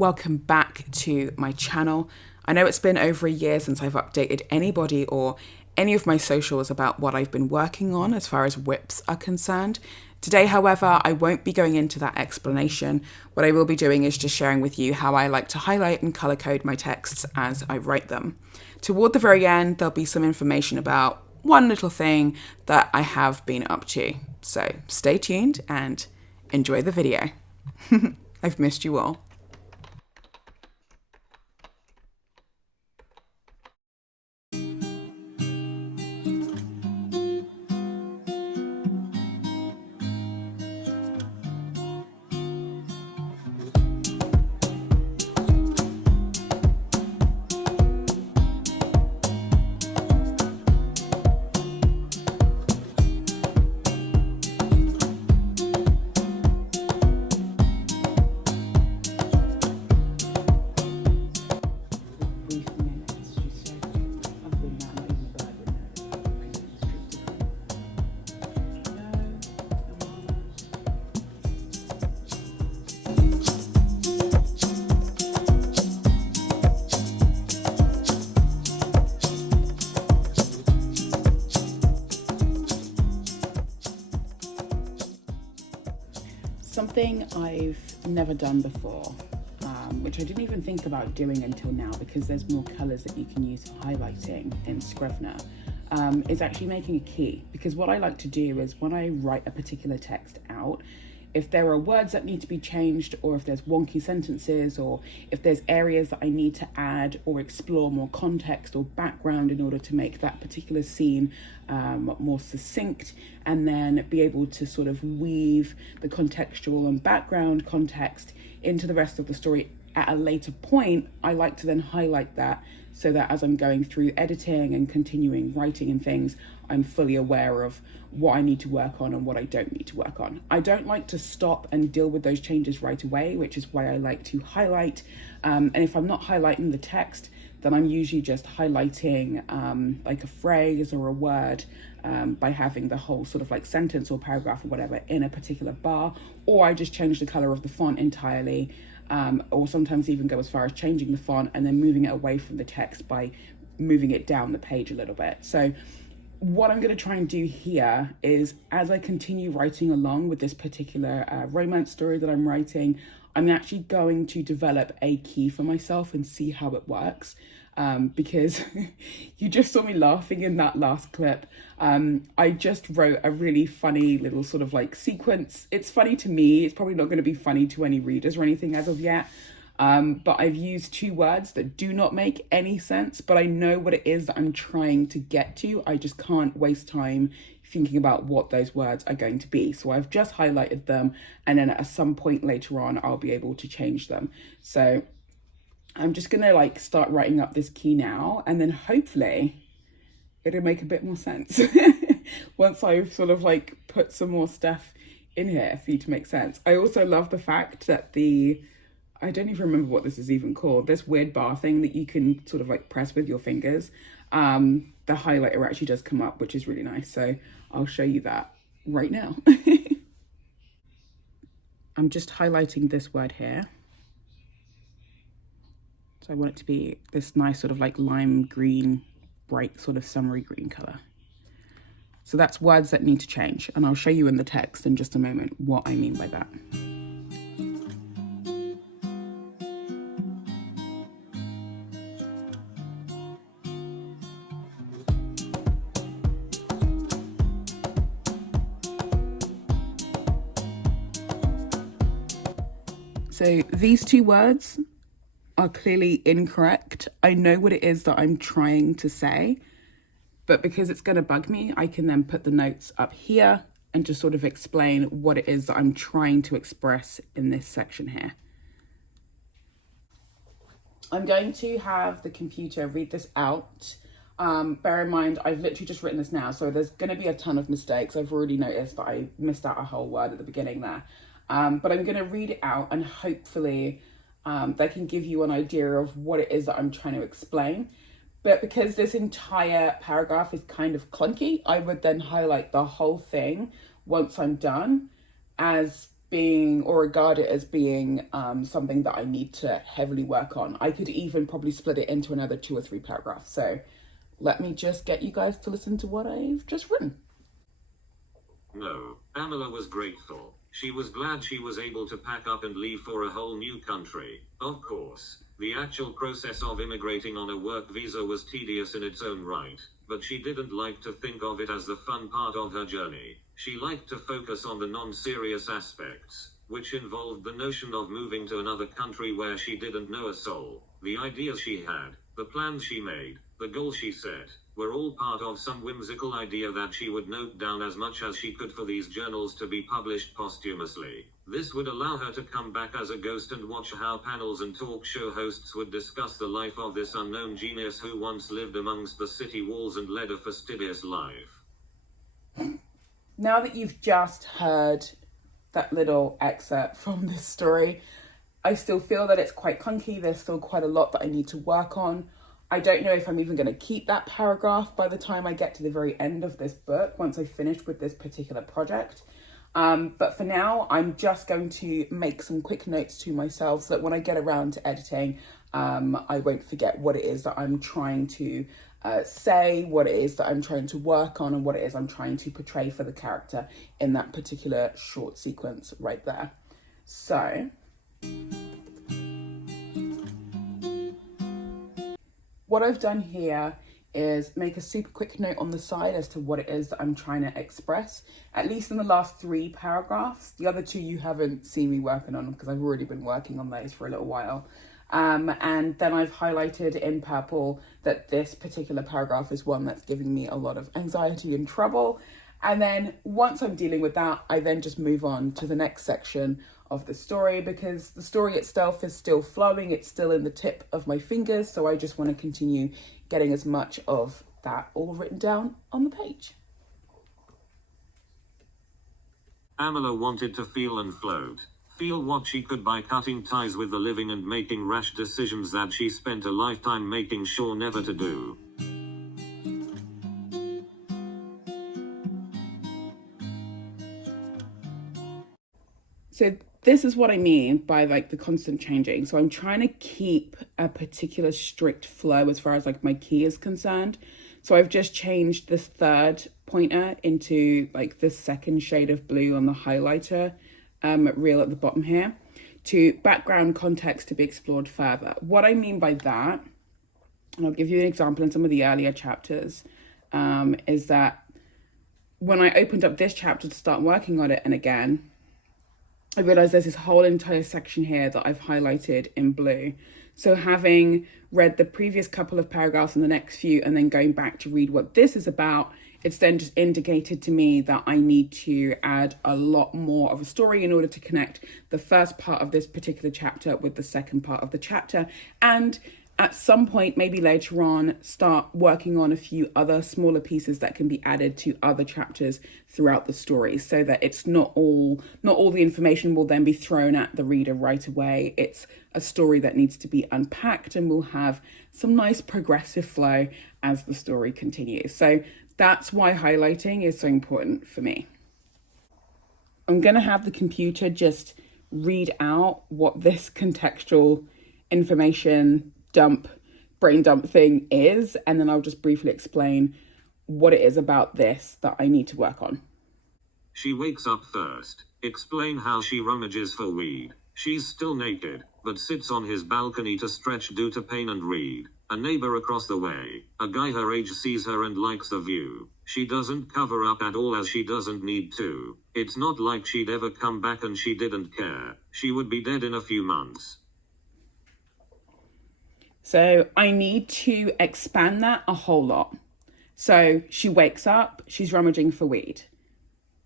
welcome back to my channel. I know it's been over a year since I've updated anybody or any of my socials about what I've been working on as far as whips are concerned. Today, however, I won't be going into that explanation. What I will be doing is just sharing with you how I like to highlight and color code my texts as I write them. Toward the very end, there'll be some information about one little thing that I have been up to. So stay tuned and enjoy the video. I've missed you all. Something I've never done before, which I didn't even think about doing until now because there's more colours that you can use for highlighting in Scrivener, is actually making a key. Because what I like to do is when I write a particular text out, if there are words that need to be changed, or if there's wonky sentences, or if there's areas that I need to add or explore more context or background in order to make that particular scene more succinct, and then be able to sort of weave the contextual and background context into the rest of the story at a later point, I like to then highlight that so that as I'm going through editing and continuing writing and things, I'm fully aware of what I need to work on and what I don't need to work on. I don't like to stop and deal with those changes right away, which is why I like to highlight. And if I'm not highlighting the text, then I'm usually just highlighting like a phrase or a word by having the whole sort of like sentence or paragraph or whatever in a particular bar, or I just change the color of the font entirely, or sometimes even go as far as changing the font and then moving it away from the text by moving it down the page a little bit. So what I'm going to try and do here is, as I continue writing along with this particular romance story that I'm writing, I'm actually going to develop a key for myself and see how it works. Because you just saw me laughing in that last clip. I just wrote a really funny little sort of like sequence. It's funny to me. It's probably not going to be funny to any readers or anything as of yet. But I've used two words that do not make any sense, but I know what it is that I'm trying to get to. I just can't waste time thinking about what those words are going to be. So I've just highlighted them, and then at some point later on, I'll be able to change them. So I'm just gonna like start writing up this key now, and then hopefully it'll make a bit more sense once I've sort of like put some more stuff in here for you to make sense. I also love the fact that I don't even remember what this is even called, this weird bar thing that you can sort of like press with your fingers. The highlighter actually does come up, which is really nice. So I'll show you that right now. I'm just highlighting this word here. So I want it to be this nice sort of like lime green, bright sort of summery green color. So that's words that need to change. And I'll show you in the text in just a moment what I mean by that. So these two words are clearly incorrect. I know what it is that I'm trying to say, but because it's going to bug me, I can then put the notes up here and just sort of explain what it is that I'm trying to express in this section here. I'm going to have the computer read this out. Bear in mind, I've literally just written this now, so there's going to be a ton of mistakes. I've already noticed that I missed out a whole word at the beginning there. But I'm going to read it out, and hopefully that can give you an idea of what it is that I'm trying to explain. But because this entire paragraph is kind of clunky, I would then highlight the whole thing once I'm done as being or regard it as being something that I need to heavily work on. I could even probably split it into another 2 or 3 paragraphs. So let me just get you guys to listen to what I've just written. No, Pamela was grateful. She was glad she was able to pack up and leave for a whole new country. Of course, the actual process of immigrating on a work visa was tedious in its own right, but she didn't like to think of it as the fun part of her journey. She liked to focus on the non-serious aspects, which involved the notion of moving to another country where she didn't know a soul. The ideas she had, the plans she made, the goals she set, were all part of some whimsical idea that she would note down as much as she could for these journals to be published posthumously. This would allow her to come back as a ghost and watch how panels and talk show hosts would discuss the life of this unknown genius who once lived amongst the city walls and led a fastidious life. Now that you've just heard that little excerpt from this story, I still feel that it's quite clunky. There's still quite a lot that I need to work on. I don't know if I'm even going to keep that paragraph by the time I get to the very end of this book, once I finish with this particular project. But for now, I'm just going to make some quick notes to myself so that when I get around to editing, I won't forget what it is that I'm trying to say, what it is that I'm trying to work on, and what it is I'm trying to portray for the character in that particular short sequence right there. So what I've done here is make a super quick note on the side as to what it is that I'm trying to express, at least in the last 3 paragraphs. The other 2 you haven't seen me working on because I've already been working on those for a little while. And then I've highlighted in purple that this particular paragraph is one that's giving me a lot of anxiety and trouble. And then once I'm dealing with that, I then just move on to the next section of the story, because the story itself is still flowing. It's still in the tip of my fingers. So I just want to continue getting as much of that all written down on the page. Pamela wanted to feel and float. Feel what she could by cutting ties with the living and making rash decisions that she spent a lifetime making sure never to do. So this is what I mean by like the constant changing. So I'm trying to keep a particular strict flow as far as like my key is concerned. So I've just changed this 3rd pointer into like the 2nd shade of blue on the highlighter reel at the bottom here, to background context to be explored further. What I mean by that, and I'll give you an example in some of the earlier chapters, is that when I opened up this chapter to start working on it, and again, I realized there's this whole entire section here that I've highlighted in blue. So having read the previous couple of paragraphs and the next few, and then going back to read what this is about, it's then just indicated to me that I need to add a lot more of a story in order to connect the first part of this particular chapter with the second part of the chapter. And at some point, maybe later on, start working on a few other smaller pieces that can be added to other chapters throughout the story, so that it's not all the information will then be thrown at the reader right away. It's a story that needs to be unpacked and will have some nice progressive flow as the story continues. So that's why highlighting is so important for me. I'm going to have the computer just read out what this contextual information brain dump thing is, and then I'll just briefly explain what it is about this that I need to work on. She wakes up first. Explain how she rummages for weed. She's still naked, but sits on his balcony to stretch due to pain and read. A neighbor across the way, a guy her age, sees her and likes the view. She doesn't cover up at all, as she doesn't need to. It's not like she'd ever come back and she didn't care. She would be dead in a few months. So I need to expand that a whole lot. So she wakes up, she's rummaging for weed.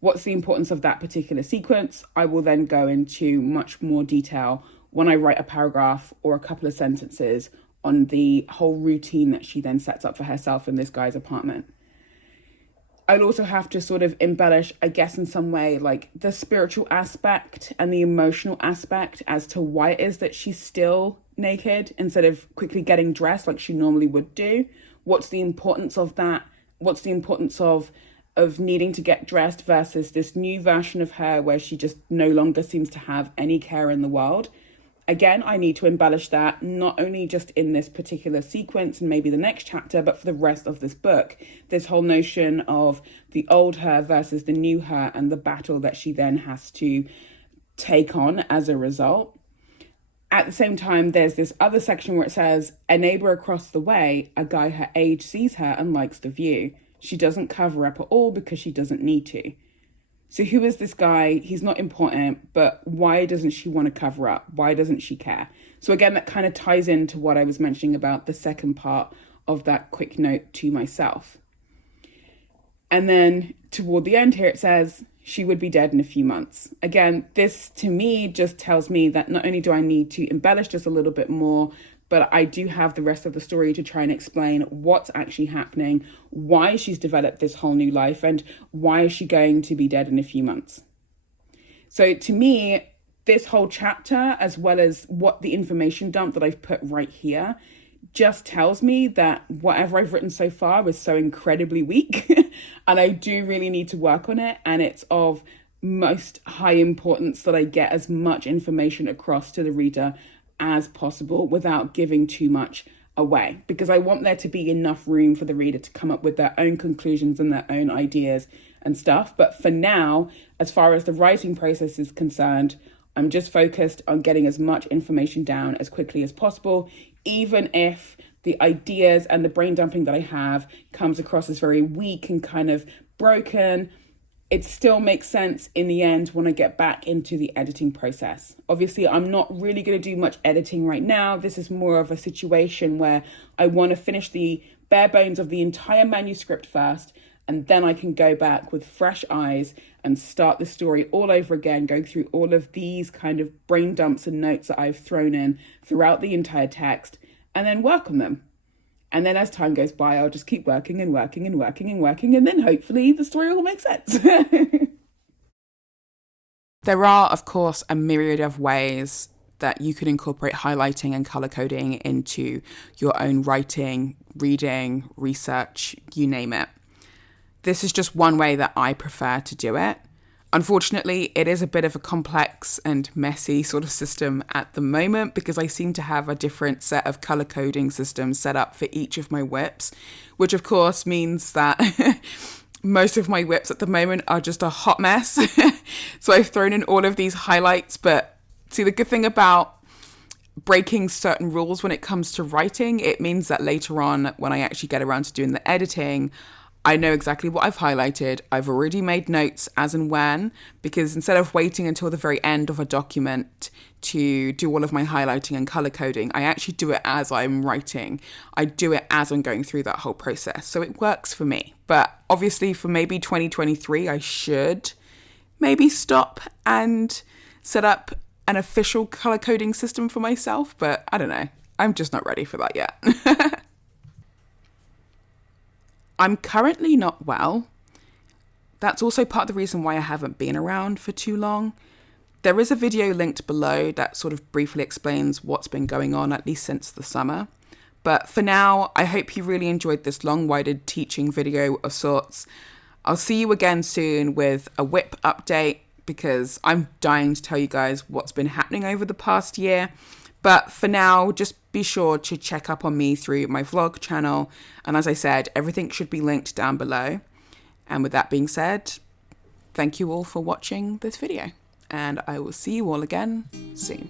What's the importance of that particular sequence? I will then go into much more detail when I write a paragraph or a couple of sentences on the whole routine that she then sets up for herself in this guy's apartment. I'd also have to sort of embellish, I guess, in some way, like the spiritual aspect and the emotional aspect as to why it is that she's still naked instead of quickly getting dressed like she normally would do. What's the importance of that? What's the importance of of needing to get dressed versus this new version of her where she just no longer seems to have any care in the world. Again, I need to embellish that, not only just in this particular sequence and maybe the next chapter, but for the rest of this book. This whole notion of the old her versus the new her and the battle that she then has to take on as a result. At the same time, there's this other section where it says, a neighbor across the way, a guy her age, sees her and likes the view. She doesn't cover up at all because she doesn't need to. So who is this guy? He's not important, but why doesn't she want to cover up? Why doesn't she care? So again, that kind of ties into what I was mentioning about the second part of that quick note to myself. And then toward the end here, it says, she would be dead in a few months. Again, this to me just tells me that not only do I need to embellish just a little bit more, but I do have the rest of the story to try and explain what's actually happening, why she's developed this whole new life, and why is she going to be dead in a few months. So to me, this whole chapter, as well as what the information dump that I've put right here, just tells me that whatever I've written so far is so incredibly weak and I do really need to work on it. And it's of most high importance that I get as much information across to the reader as possible without giving too much away, because I want there to be enough room for the reader to come up with their own conclusions and their own ideas and stuff. But for now, as far as the writing process is concerned, I'm just focused on getting as much information down as quickly as possible, even if the ideas and the brain dumping that I have comes across as very weak and kind of broken. It still makes sense in the end when I get back into the editing process. Obviously, I'm not really going to do much editing right now. This is more of a situation where I want to finish the bare bones of the entire manuscript first, and then I can go back with fresh eyes and start the story all over again, going through all of these kind of brain dumps and notes that I've thrown in throughout the entire text, and then work on them. And then as time goes by, I'll just keep working and working and working and working. And then hopefully the story will make sense. There are, of course, a myriad of ways that you can incorporate highlighting and color coding into your own writing, reading, research, you name it. This is just one way that I prefer to do it. Unfortunately, it is a bit of a complex and messy sort of system at the moment because I seem to have a different set of color coding systems set up for each of my whips, which of course means that most of my whips at the moment are just a hot mess. So I've thrown in all of these highlights, but see, the good thing about breaking certain rules when it comes to writing, it means that later on when I actually get around to doing the editing, I know exactly what I've highlighted. I've already made notes as and when, because instead of waiting until the very end of a document to do all of my highlighting and color coding, I actually do it as I'm writing. I do it as I'm going through that whole process. So it works for me. But obviously for maybe 2023, I should maybe stop and set up an official color coding system for myself. But I don't know. I'm just not ready for that yet. I'm currently not well. That's also part of the reason why I haven't been around for too long. There is a video linked below that sort of briefly explains what's been going on, at least since the summer. But for now, I hope you really enjoyed this long-winded teaching video of sorts. I'll see you again soon with a whip update because I'm dying to tell you guys what's been happening over the past year. But for now, just be sure to check up on me through my vlog channel. And as I said, everything should be linked down below. And with that being said, thank you all for watching this video. And I will see you all again soon.